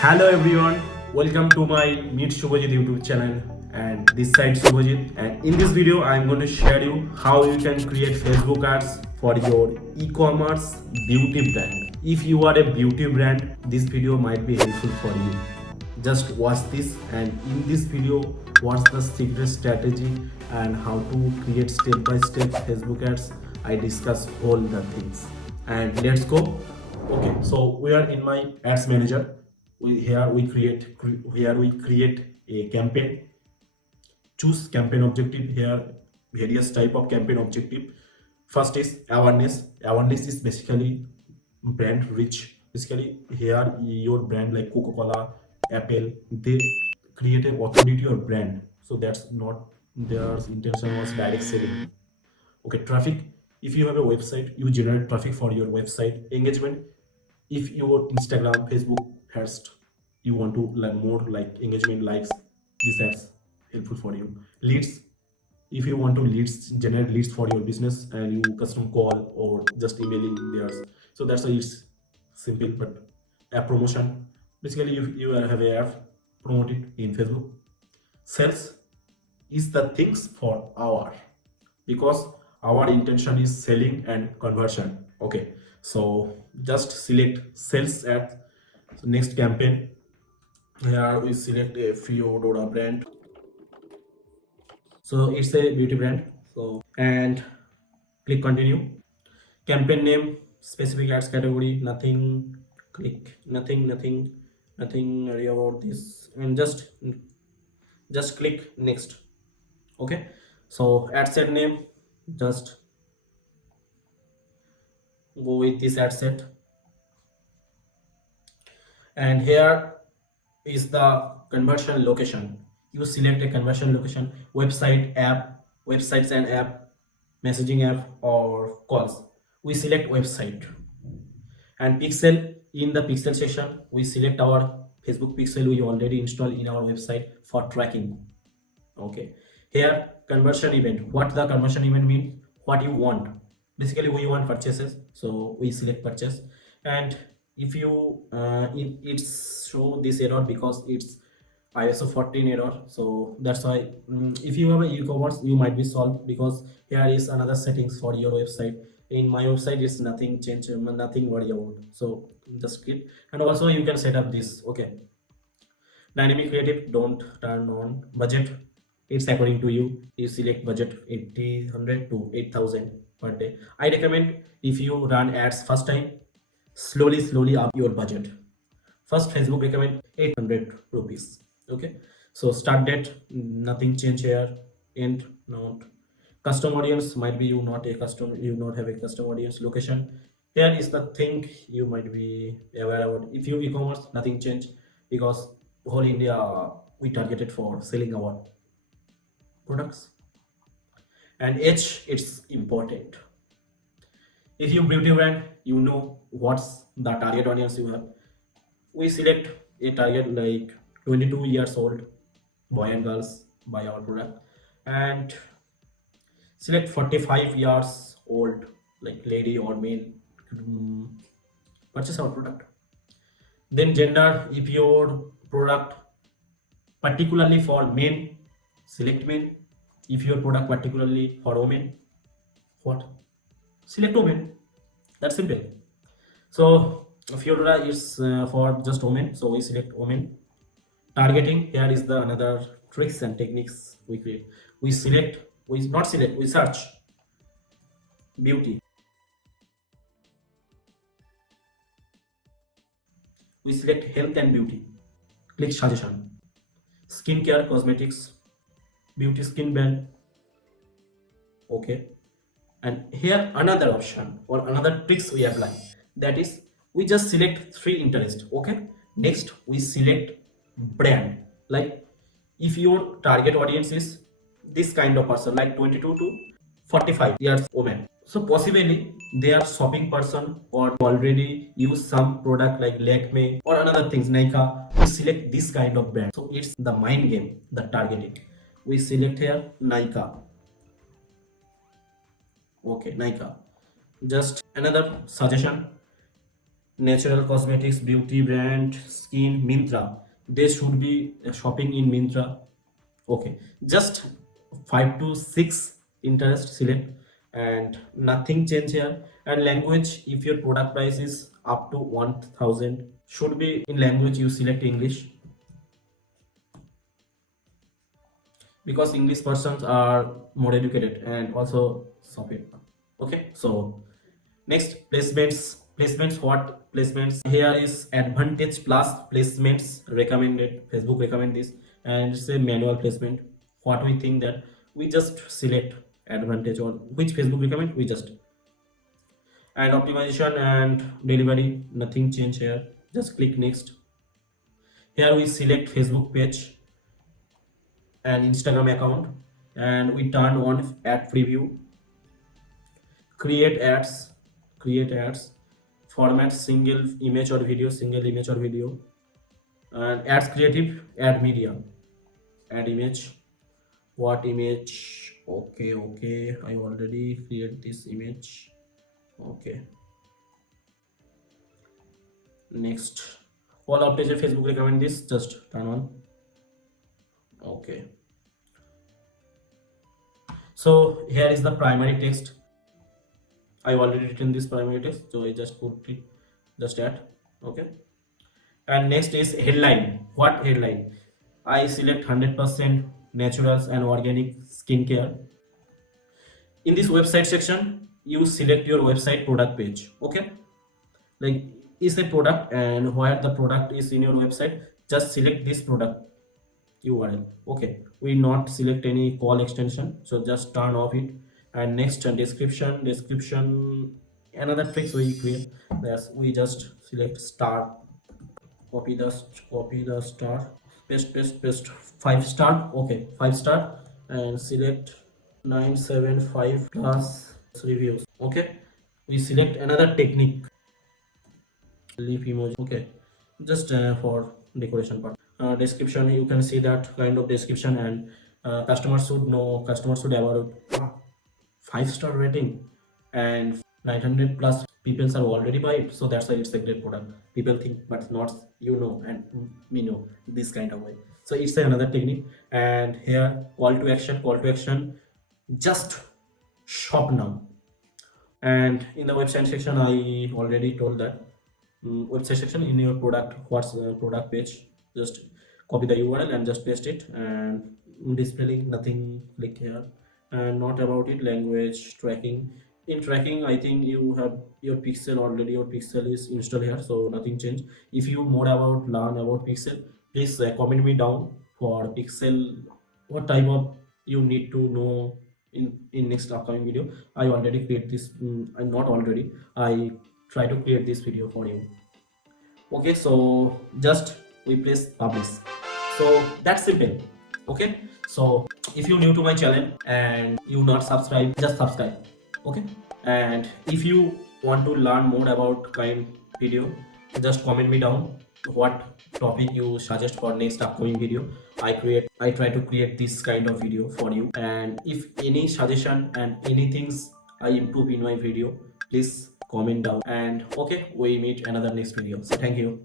Hello everyone, welcome to my Meet Subhajit YouTube channel, and this side Subhajit, and in this video I am going to share you how you can create Facebook ads for your e-commerce beauty brand. If you are a beauty brand, this video might be helpful for you. Just watch this, and in this video watch the secret strategy and how to create step by step Facebook ads. I discuss all the things, and let's go. Okay, so we are in my ads manager. Here we create a campaign. Choose campaign objective. Here various type of campaign objective. First is awareness is basically brand reach. Basically here your brand like Coca-Cola, Apple, they create a authority or brand, so that's not their intention was direct selling. Okay, traffic. If you have a website, you generate traffic for your website. Engagement. If your Instagram, Facebook has, you want to learn more like engagement, likes, this ads helpful for you. Leads. If you want to generate leads for your business and you custom call or just emailing theirs, so that's why it's simple. But app promotion, basically if you have a app, promote it in Facebook. Sales is the things for our, because our intention is selling and conversion. Okay, so just select sales ad. So next campaign, here we select a 𝗙𝗲𝗀𝗲𝗲𝗏 brand, so it's a beauty brand. So and click continue. Campaign name, specific ads category, nothing, click nothing worry about this, and just click next. Okay, so ad set name, just go with this ad set, and here is the conversion location. You select a conversion location: website, app, websites and app, messaging app or calls. We select website. And pixel, in the pixel section we select our Facebook pixel we already installed in our website for tracking. Okay, here conversion event. What the conversion event means? What you want. Basically we want purchases, so we select purchase. And if you it's show this error because it's ISO 14 error, so that's why if you have an e-commerce you might be solved, because here is another settings for your website. In my website is nothing change, nothing worry about, so just click. And also you can set up this. Okay, dynamic creative, don't turn on. Budget, it's according to you. You select budget 80 to 8,000 per day. I recommend if you run ads first time, slowly up your budget. First Facebook recommend 800 rupees. Okay, so start date, nothing change here. End, not. Custom audience, might be you not have a custom audience. Location, here is the thing you might be aware about. If you e-commerce, nothing change, because whole India we targeted for selling our products. And age, it's important. If you beauty brand, you know what's the target audience you have. We select a target like 22 years old boy and girls buy our product, and select 45 years old like lady or male purchase our product. Then gender, if your product particularly for men, select men. If your product particularly for women, what, select women. That's simple. So if your product is for just women, so we select women. Targeting, here is the another tricks and techniques we create. We search beauty. We select health and beauty. Click suggestion. Skincare, cosmetics, beauty, skin brand. Okay, and here another option or another tricks we apply, that is we just select three interest. Okay, next we select brand. Like if your target audience is this kind of person like 22 to 45 years woman, so possibly they are shopping person or already use some product like Lakme or another things Nika. We select this kind of brand, so it's the mind game, the targeting. We select here Nika. Okay, Nika. Just another suggestion, natural cosmetics, beauty brand, skin, Myntra. They should be shopping in Myntra. Okay, just 5 to 6 interest select and nothing change here. And language, if your product price is up to 1000, should be in language you select English, because English persons are more educated and also software. Okay, so next, placements. What placements here is advantage plus placements recommended. Facebook recommend this, and it's a manual placement. What we think that we just select advantage or which Facebook recommend, we just. And optimization and delivery, nothing change here, just click next. Here we select Facebook page and Instagram account, and we turn on ad preview, create ads, format single image or video, and ads creative, add media, add image. What image? Okay, I already create this image. Okay, next, all updated Facebook recommend this, just turn on. Okay, so here is the primary text. I already written this primary text, so I just put it, just add. Okay, and next is headline. What headline? I select 100% naturals and organic skincare. In this website section, you select your website product page. Okay, like is a product, and where the product is in your website, just select this product URL. Okay, we not select any call extension, so just turn off it. And next, description, another tricks we create, that's we just select star, copy the star, paste 5 star. Okay, 5 star, and select 975 plus reviews. Okay, we select another technique, leaf emoji. Okay, just for decoration part. Description, you can see that kind of description, and customers should avoid 5 star rating, and 900 plus people are already buy it, so that's why it's a great product. People think, but not and me know, this kind of way. So it's another technique. And here, call to action, just shop now. And in the website section, I already told that website section, in your what's the product page, just copy the URL and just paste it, and display link, nothing, click here. And not about it, language, tracking. In tracking, I think you have your pixel already, your pixel is installed here, so nothing changed. If you more about learn about pixel, please comment me down for pixel, what type of you need to know in next upcoming video. I already create this, I'm not already, I try to create this video for you. Okay, so just we press publish, so that's simple. Okay, so if you're new to my channel and you not subscribe, just subscribe. Okay, and if you want to learn more about kind video, just comment me down what topic you suggest for next upcoming video. I try to create this kind of video for you, and if any suggestion and any things I improve in my video, please comment down. And okay, we meet another next video, so thank you.